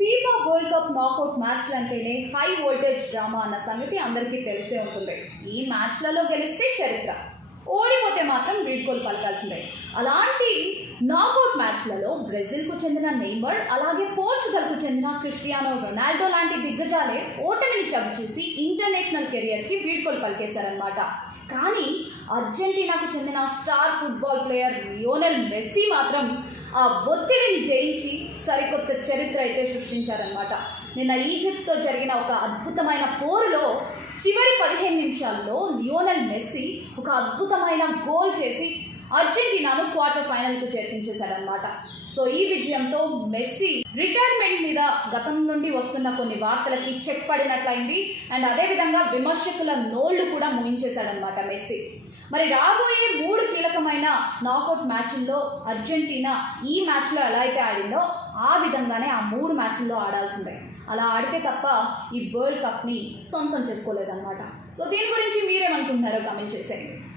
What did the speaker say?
FIFA world cup knockout మ్యాచ్లు అంటేనే high voltage drama అన్న సంగతి అందరికీ తెలిసే ఉంటుంది. ఈ మ్యాచ్లలో గెలిస్తే చరిత్ర, ఓడిపోతే మాత్రం వీడ్కోలు పలకాల్సిందే. అలాంటి నాకౌట్ మ్యాచ్లలో బ్రెజిల్కు చెందిన నెయ్మర్, అలాగే పోర్చుగల్కు చెందిన క్రిస్టియానో రొనాల్డో లాంటి దిగ్గజాలే ఓటమిని చవిచూసి ఇంటర్నేషనల్ కెరియర్కి వీడ్కోలు పలికేశారనమాట. కానీ అర్జెంటీనాకు చెందిన star football player Lionel Messi మాత్రం ఆ ఒత్తిడిని జయించి సరికొత్త చరిత్ర అయితే సృష్టించారనమాట. నిన్న ఈజిప్ట్తో జరిగిన ఒక అద్భుతమైన పోరులో చివరి 15 నిమిషాల్లో లియోనెల్ మెస్సీ ఒక అద్భుతమైన గోల్ చేసి అర్జెంటీనాను క్వార్టర్ ఫైనల్కు చేర్పించేశారనమాట. సో ఈ విజయంతో మెస్సీ రిటైర్మెంట్ మీద గతం నుండి వస్తున్న కొన్ని వార్తలకి చెక్ పడినట్లయింది. అండ్ అదేవిధంగా విమర్శకుల నోళ్లు కూడా మూయించేశాడనమాట మెస్సీ. మరి రాబోయే 3 కీలకమైన నాకౌట్ మ్యాచ్ల్లో అర్జెంటీనా ఈ మ్యాచ్లో ఎలా అయితే ఆడిందో ఆ విధంగానే ఆ 3 మ్యాచ్ల్లో ఆడాల్సిందే. అలా ఆడితే తప్ప ఈ వరల్డ్ కప్ని సొంతం చేసుకోలేదన్నమాట. సో దీని గురించి మీరేమనుకుంటున్నారో కామెంట్ చేసేయండి.